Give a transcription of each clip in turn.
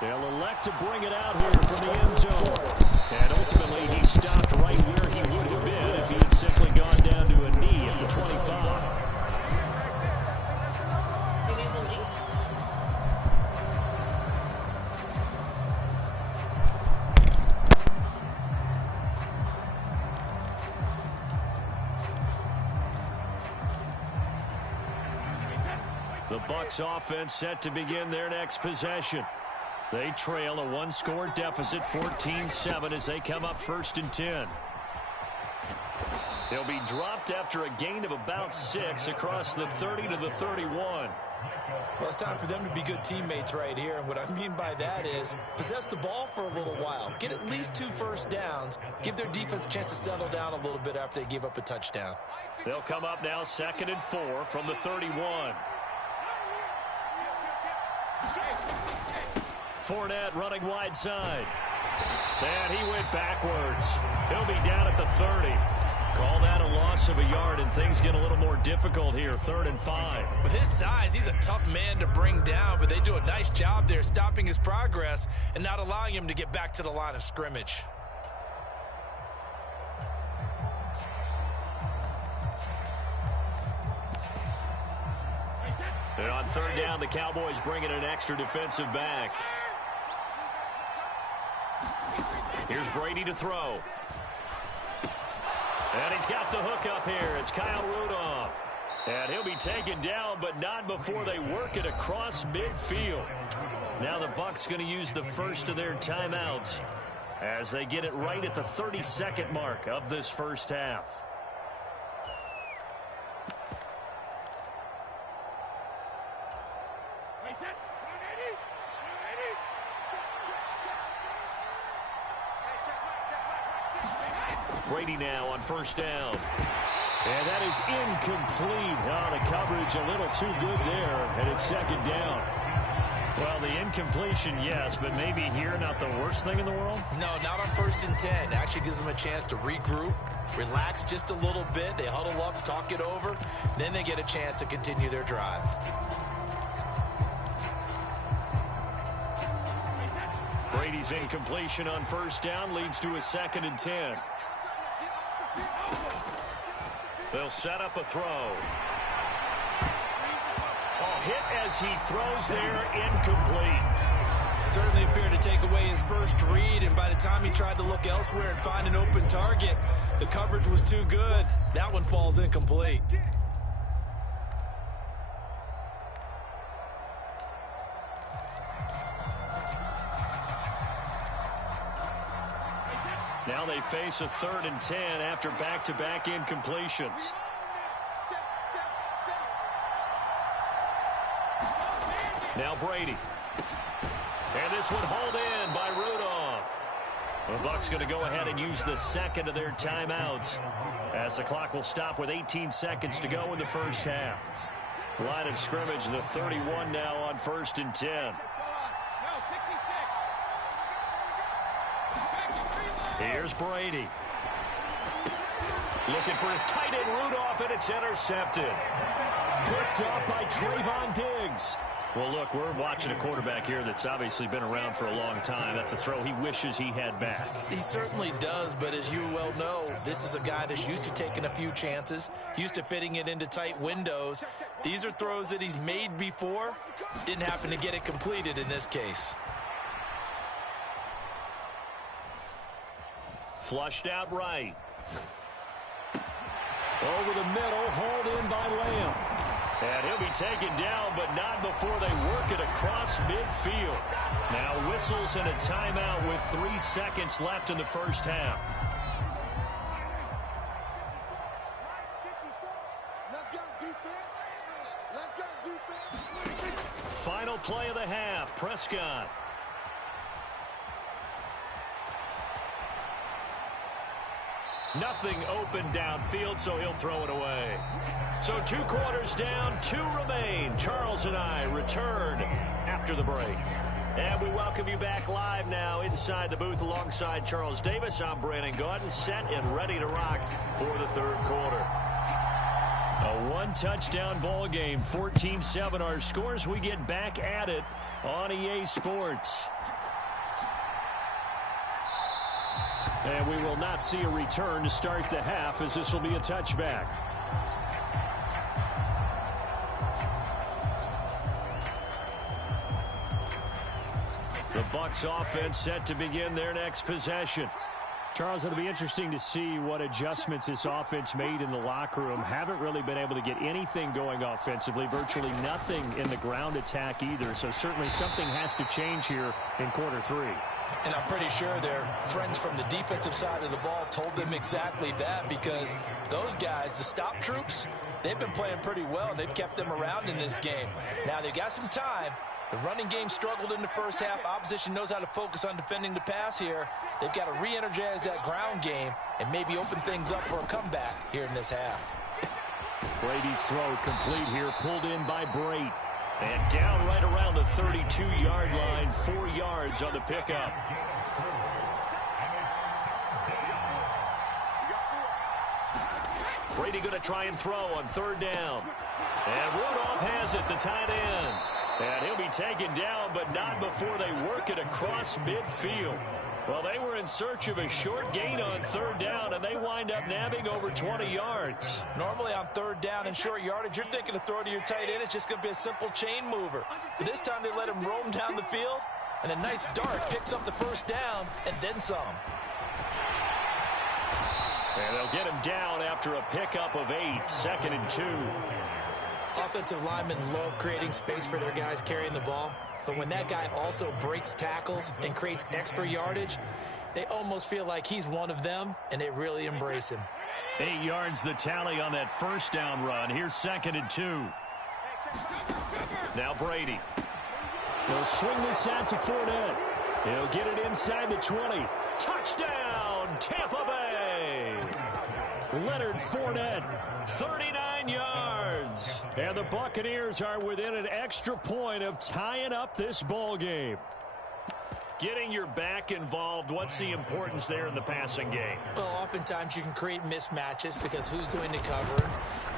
They'll elect to bring it out here from the end zone. And ultimately, he stopped right where he would have been if he had simply gone down to a knee at the 25. The Bucs offense set to begin their next possession. They trail a one-score deficit, 14-7, as they come up 1st and 10. They'll be dropped after a gain of about 6 across the 30 to the 31. Well, it's time for them to be good teammates right here. And what I mean by that is possess the ball for a little while. Get at least 2 first downs. Give their defense a chance to settle down a little bit after they give up a touchdown. They'll come up now 2nd and 4 from the 31. Fournette running wide side. And he went backwards. He'll be down at the 30. Call that a loss of a yard, and things get a little more difficult here, 3rd and 5. With his size, he's a tough man to bring down, but they do a nice job there stopping his progress and not allowing him to get back to the line of scrimmage. And on 3rd down, the Cowboys bring in an extra defensive back. Here's Brady to throw. And he's got the hook up here. It's Kyle Rudolph. And he'll be taken down, but not before they work it across midfield. Now the Bucs going to use the first of their timeouts as they get it right at the 32nd mark of this first half. Brady now on 1st down. And that is incomplete. Oh, the coverage a little too good there, and it's 2nd down. Well, the incompletion, yes, but maybe here not the worst thing in the world? No, not on 1st and 10. It actually gives them a chance to regroup, relax just a little bit. They huddle up, talk it over. Then they get a chance to continue their drive. Brady's incompletion on 1st down leads to a 2nd and 10. They'll set up a throw. Hit as he throws there, incomplete. Certainly appeared to take away his first read, and by the time he tried to look elsewhere and find an open target, the coverage was too good. That one falls incomplete. Now they face a 3rd and 10 after back-to-back incompletions. Now Brady. And this one hauled in by Rudolph. The Bucs going to go ahead and use the 2nd of their timeouts as the clock will stop with 18 seconds to go in the first half. Line of scrimmage, the 31 now on 1st and 10. Here's Brady. Looking for his tight end Rudolph, and it's intercepted. Picked up by Trayvon Diggs. Well, look, we're watching a quarterback here that's obviously been around for a long time. That's a throw he wishes he had back. He certainly does, but as you well know, this is a guy that's used to taking a few chances, used to fitting it into tight windows. These are throws that he's made before. Didn't happen to get it completed in this case. Flushed out right. Over the middle, hauled in by Lamb. And he'll be taken down, but not before they work it across midfield. Now whistles and a timeout with 3 seconds left in the first half. Final play of the half, Prescott. Nothing open downfield, so he'll throw it away. So 2 quarters down, 2 remain. Charles and I return after the break. And we welcome you back live now inside the booth alongside Charles Davis. I'm Brandon Gaudin, set and ready to rock for the 3rd quarter. A one-touchdown ball game, 14-7 our scores. We get back at it on EA Sports. And we will not see a return to start the half, as this will be a touchback. The Bucs offense set to begin their next possession. Charles, it'll be interesting to see what adjustments this offense made in the locker room. Haven't really been able to get anything going offensively, virtually nothing in the ground attack either. So certainly something has to change here in quarter three. And I'm pretty sure their friends from the defensive side of the ball told them exactly that, because those guys, the stop troops, they've been playing pretty well. They've kept them around in this game. Now they've got some time. The running game struggled in the first half. Opposition knows how to focus on defending the pass here. They've got to re-energize that ground game and maybe open things up for a comeback here in this half. Brady's throw complete here, pulled in by Brate. And down right around the 32-yard line, 4 yards on the pickup. Brady going to try and throw on third down. And Rudolph has it, the tight end. And he'll be taken down, but not before they work it across midfield. Well, they were in search of a short gain on third down, and they wind up nabbing over 20 yards. Normally on third down and short yardage, you're thinking to throw to your tight end. It's just going to be a simple chain mover. But this time they let him roam down the field, and a nice dart picks up the first down and then some. And they'll get him down after a pickup of 8, 2nd and 2. Offensive linemen love creating space for their guys carrying the ball. But when that guy also breaks tackles and creates extra yardage, they almost feel like he's one of them, and they really embrace him. 8 yards the tally on that first down run. Here's 2nd and 2. Now Brady. He'll swing this out to Fournette. He'll get it inside the 20. Touchdown, Tampa Bay! Leonard Fournette, 39 yards. And the Buccaneers are within an extra point of tying up this ball game. Getting your back involved, what's the importance there in the passing game? Well, oftentimes you can create mismatches because who's going to cover him,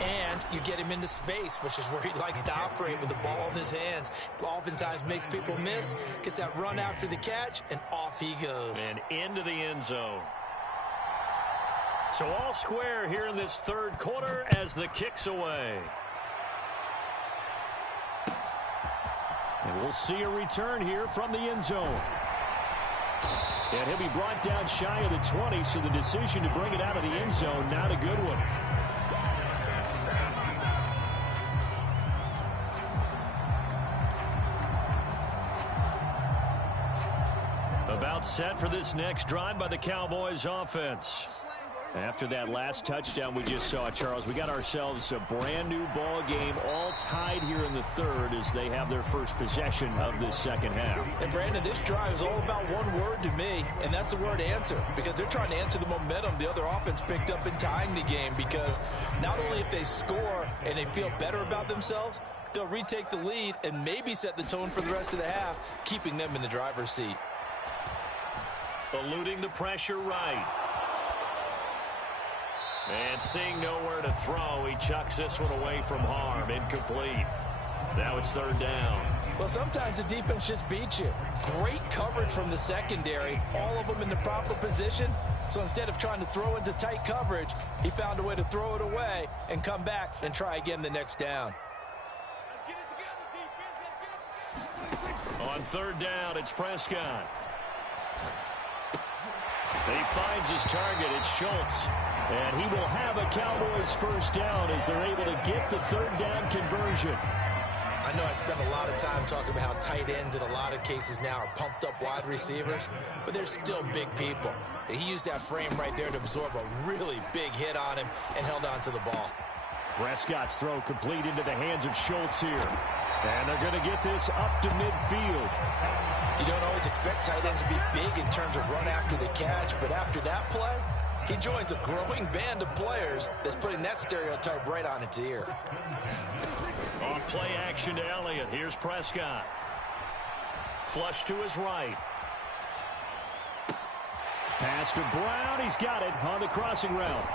and you get him into space, which is where he likes to operate with the ball in his hands. Oftentimes makes people miss, gets that run after the catch, and off he goes. And into the end zone. So all square here in this third quarter as the kick's away. And we'll see a return here from the end zone. And he'll be brought down shy of the 20, so the decision to bring it out of the end zone, not a good one. About set for this next drive by the Cowboys offense. After that last touchdown we just saw, Charles, we got ourselves a brand new ball game, all tied here in the third as they have their first possession of this second half. And Brandon, this drive is all about one word to me, and that's the word answer, because they're trying to answer the momentum the other offense picked up in tying the game, because not only if they score and they feel better about themselves, they'll retake the lead and maybe set the tone for the rest of the half, keeping them in the driver's seat. Eluding the pressure right. And seeing nowhere to throw, he chucks this one away from harm. Incomplete. Now it's third down. Well, sometimes the defense just beats you. Great coverage from the secondary. All of them in the proper position. So instead of trying to throw into tight coverage, he found a way to throw it away and come back and try again the next down. On third down, it's Prescott. He finds his target. It's Schultz. And he will have a Cowboys first down as they're able to get the third down conversion. I know I spent a lot of time talking about how tight ends in a lot of cases now are pumped up wide receivers, but they're still big people. He used that frame right there to absorb a really big hit on him and held on to the ball. Prescott's throw complete into the hands of Schultz here. And they're going to get this up to midfield. You don't always expect tight ends to be big in terms of run after the catch, but after that play, he joins a growing band of players that's putting that stereotype right on its ear. Off play action to Elliott. Here's Prescott. Flush to his right. Pass to Brown. He's got it on the crossing route.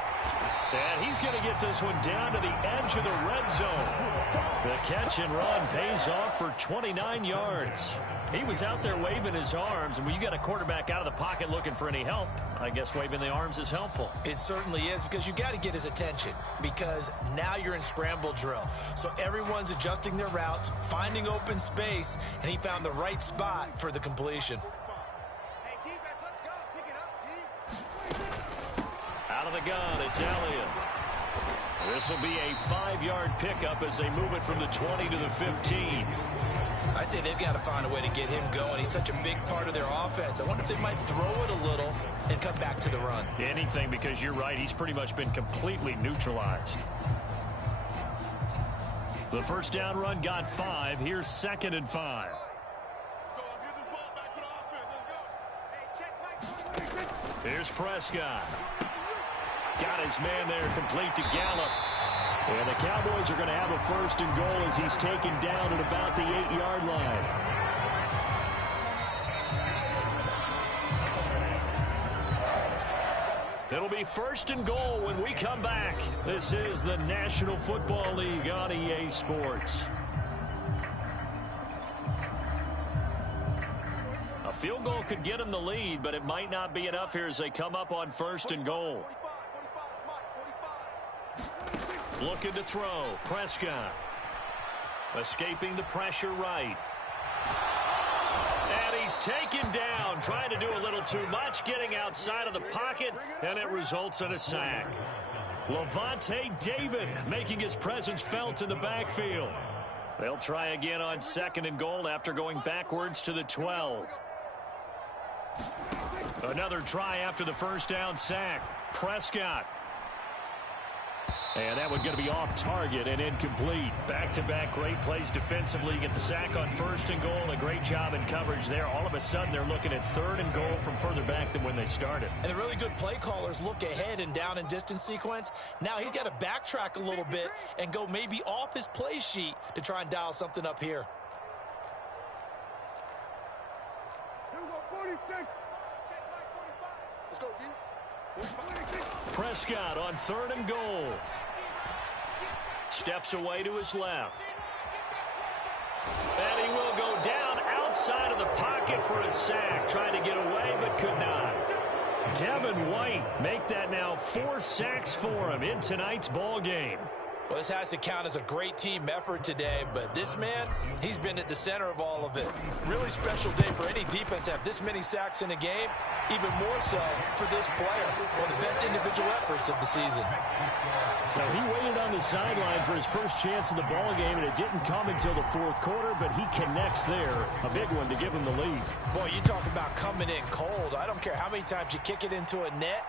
And he's going to get this one down to the edge of the red zone. The catch and run pays off for 29 yards. He was out there waving his arms, and when you got a quarterback out of the pocket looking for any help, I guess waving the arms is helpful. It certainly is, because you got to get his attention, because now you're in scramble drill. So everyone's adjusting their routes, finding open space, and he found the right spot for the completion. Hey, defense, let's go. Pick it up, D. Out of the gun, it's Elliott. This will be a 5-yard pickup as they move it from the 20 to the 15. I'd say they've got to find a way to get him going. He's such a big part of their offense. I wonder if they might throw it a little and come back to the run. Anything, because you're right. He's pretty much been completely neutralized. The first down run got 5. Here's 2nd and 5. Let's go. Let's get this ball back for the offense. Let's go. Hey, check Mike. Here's Prescott. Got his man there, complete to Gallup. And the Cowboys are going to have a 1st and goal as he's taken down at about the 8-yard line. It'll be 1st and goal when we come back. This is the National Football League on EA Sports. A field goal could get them the lead, but it might not be enough here as they come up on 1st and goal. Looking to throw. Prescott. Escaping the pressure right. And he's taken down. Trying to do a little too much. Getting outside of the pocket. And it results in a sack. Lavonte David making his presence felt in the backfield. They'll try again on 2nd and goal after going backwards to the 12. Another try after the first down sack. Prescott. And that one going to be off target and incomplete. Back-to-back great plays defensively. Get the sack on 1st and goal. A great job in coverage there. All of a sudden, they're looking at 3rd and goal from further back than when they started. And the really good play callers look ahead and down and distance sequence. Now he's got to backtrack a little bit and go maybe off his play sheet to try and dial something up here. Let's go, D. Prescott on 3rd and goal. Steps away to his left. And he will go down outside of the pocket for a sack. Trying to get away, but could not. Devin White make that now 4 sacks for him in tonight's ball game. Well, this has to count as a great team effort today, but this man, he's been at the center of all of it. Really special day for any defense to have this many sacks in a game, even more so for this player. One of the best individual efforts of the season. So he waited on the sideline for his first chance in the ball game, and it didn't come until the 4th quarter, but he connects there. A big one to give him the lead. Boy, you talk about coming in cold. I don't care how many times you kick it into a net.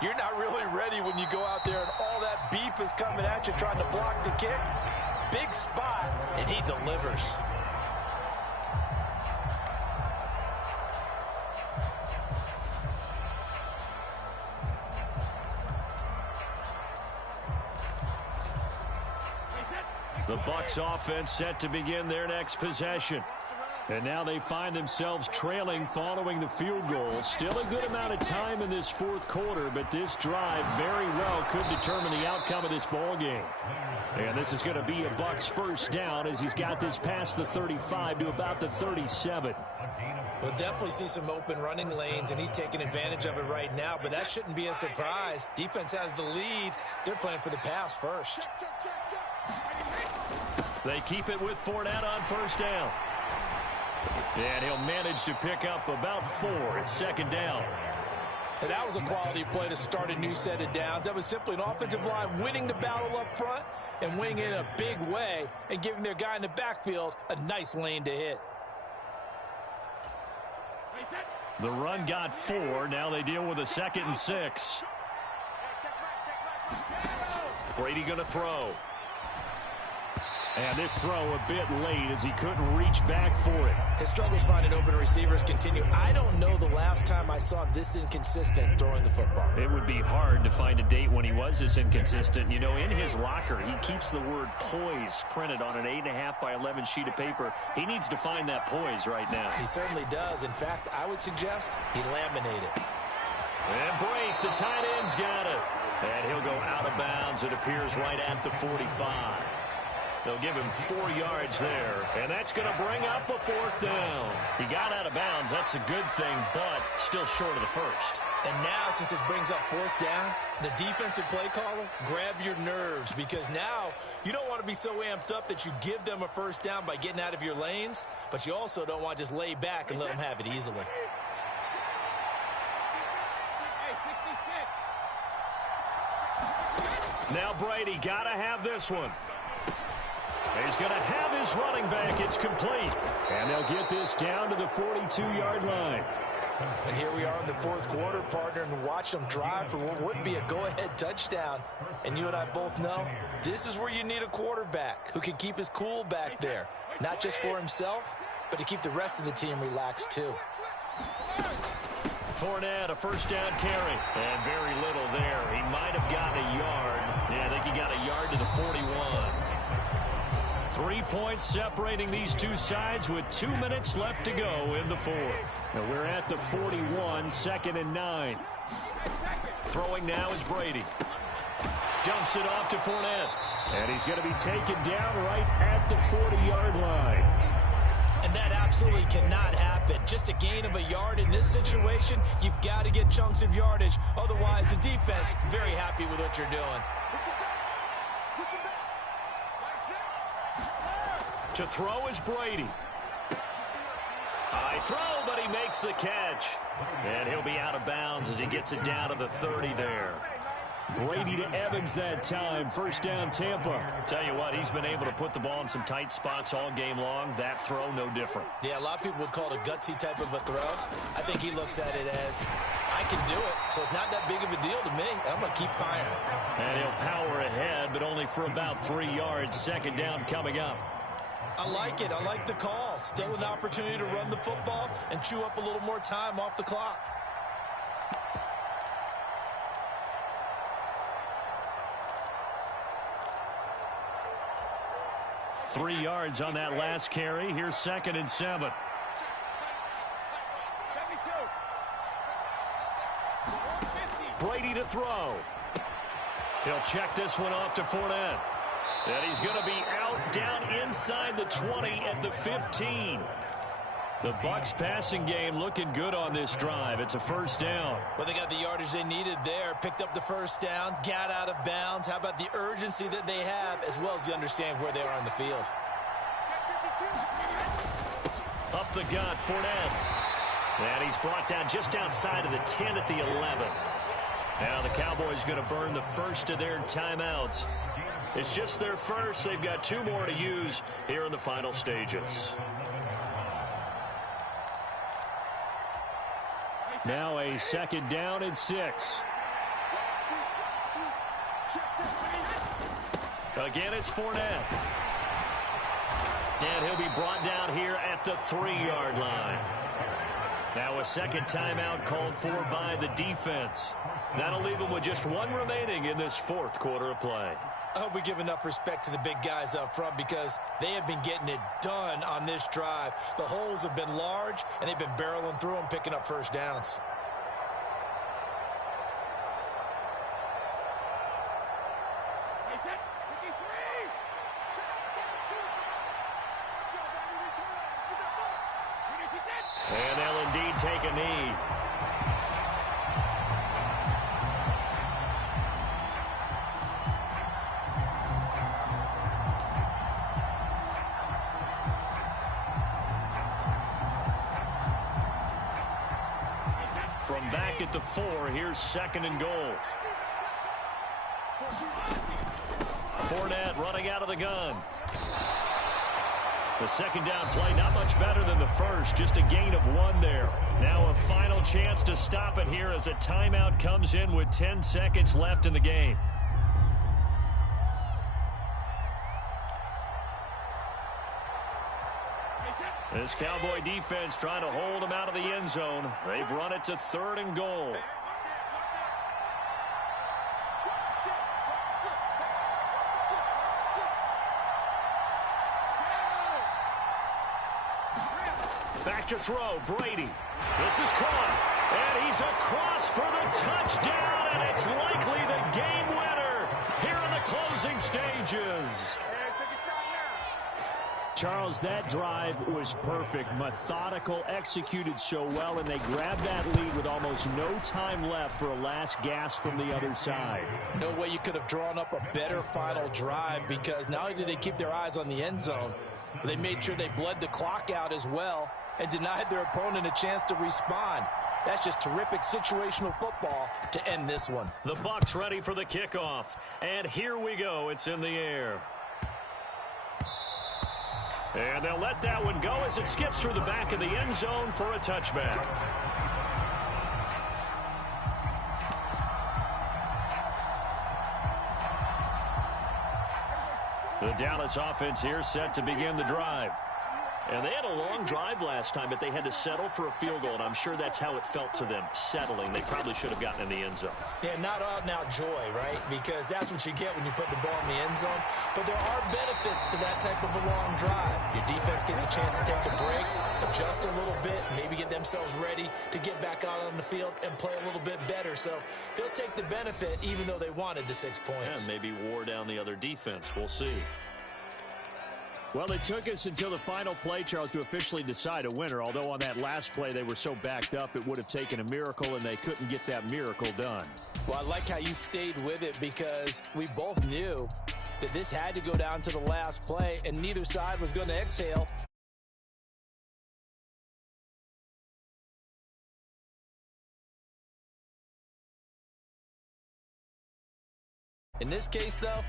You're not really ready when you go out there and all that beef is coming at you trying to block the kick. Big spot, and he delivers. The Bucs offense set to begin their next possession. And now they find themselves trailing following the field goal. Still a good amount of time in this 4th quarter, but this drive very well could determine the outcome of this ball game. And this is going to be a Bucs 1st down as he's got this past the 35 to about the 37. We'll definitely see some open running lanes, and he's taking advantage of it right now, but that shouldn't be a surprise. Defense has the lead. They're playing for the pass first. They keep it with Fournette on 1st down. And he'll manage to pick up about 4. It's 2nd down. And that was a quality play to start a new set of downs. That was simply an offensive line winning the battle up front and winning it in a big way and giving their guy in the backfield a nice lane to hit. The run got 4. Now they deal with a 2nd and 6. Brady going to throw. And this throw a bit late as he couldn't reach back for it. His struggles finding open receivers continue. I don't know the last time I saw him this inconsistent throwing the football. It would be hard to find a date when he was this inconsistent. You know, in his locker, he keeps the word poise printed on an 8.5 by 11 sheet of paper. He needs to find that poise right now. He certainly does. In fact, I would suggest he laminate it. And Brake, the tight end's got it. And he'll go out of bounds, it appears, right at the 45. They'll give him 4 yards there, and that's going to bring up a 4th down. He got out of bounds. That's a good thing, but still short of the first. And now, since this brings up 4th down, the defensive play caller, grab your nerves, because now you don't want to be so amped up that you give them a 1st down by getting out of your lanes, but you also don't want to just lay back and let them have it easily. Now Brady got to have this one. He's going to have his running back. It's complete. And they'll get this down to the 42-yard line. And here we are in the 4th quarter, partner, and watch them drive for what would be a go-ahead touchdown. And you and I both know this is where you need a quarterback who can keep his cool back there. Not just for himself, but to keep the rest of the team relaxed too. Fournette, a 1st down carry. And very little there. He might have gotten a yard. Yeah, I think he got a yard to the 41. 3 points separating these two sides with 2 minutes left to go in the 4th. Now we're at the 41, 2nd and 9. Throwing now is Brady. Dumps it off to Fournette. And he's going to be taken down right at the 40-yard line. And that absolutely cannot happen. Just a gain of a yard in this situation, you've got to get chunks of yardage. Otherwise, the defense, very happy with what you're doing. To throw is Brady. High throw, but he makes the catch. And he'll be out of bounds as he gets it down to the 30 there. Brady to Evans that time. 1st down, Tampa. Tell you what, he's been able to put the ball in some tight spots all game long. That throw, no different. Yeah, a lot of people would call it a gutsy type of a throw. I think he looks at it as, I can do it, so it's not that big of a deal to me. I'm going to keep firing. And he'll power ahead, but only for about 3 yards. 2nd down coming up. I like it. I like the call. Still an opportunity to run the football and chew up a little more time off the clock. Three yards on that last carry. Here's 2nd and 7. Brady to throw. He'll check this one off to Fournette. And he's going to be out down inside the 20 at the 15. The Bucs passing game looking good on this drive. It's a 1st down. Well, they got the yardage they needed there. Picked up the 1st down, got out of bounds. How about the urgency that they have, as well as the understand where they are in the field. Up the gut, Fournette. And he's brought down just outside of the 10 at the 11. Now the Cowboys going to burn the first of their timeouts. It's just their first. They've got 2 more to use here in the final stages. Now a 2nd down and 6. Again, it's Fournette. And he'll be brought down here at the 3-yard line. Now a 2nd timeout called for by the defense. That'll leave them with just 1 remaining in this 4th quarter of play. I hope we give enough respect to the big guys up front because they have been getting it done on this drive. The holes have been large, and they've been barreling through them, picking up 1st downs. And they'll indeed take a knee. From back at the 4, here's 2nd and goal. Fournette running out of the gun. The 2nd down play, not much better than the first, just a gain of 1 there. Now a final chance to stop it here as a timeout comes in with 10 seconds left in the game. This Cowboy defense trying to hold them out of the end zone. They've run it to 3rd and goal. Back to throw, Brady. This is caught. And he's across for the touchdown, and it's likely the game winner here in the closing stages. Charles, that drive was perfect, methodical, executed so well, and they grabbed that lead with almost no time left for a last gasp from the other side. No way you could have drawn up a better final drive, because not only did they keep their eyes on the end zone, but they made sure they bled the clock out as well and denied their opponent a chance to respond. That's just terrific situational football to end this one. The Bucs ready for the kickoff, and here we go. It's in the air. And they'll let that one go as it skips through the back of the end zone for a touchback. The Dallas offense here set to begin the drive. And they had a long drive last time, but they had to settle for a field goal, and I'm sure that's how it felt to them, settling. They probably should have gotten in the end zone. Yeah, not out-and-out joy, right? Because that's what you get when you put the ball in the end zone. But there are benefits to that type of a long drive. Your defense gets a chance to take a break, adjust a little bit, maybe get themselves ready to get back out on the field and play a little bit better. So they'll take the benefit even though they wanted the 6 points. And maybe wore down the other defense. We'll see. Well, it took us until the final play, Charles, to officially decide a winner. Although on that last play they were so backed up, it would have taken a miracle, and they couldn't get that miracle done. Well, I like how you stayed with it, because we both knew that this had to go down to the last play, and neither side was going to exhale. In this case, though,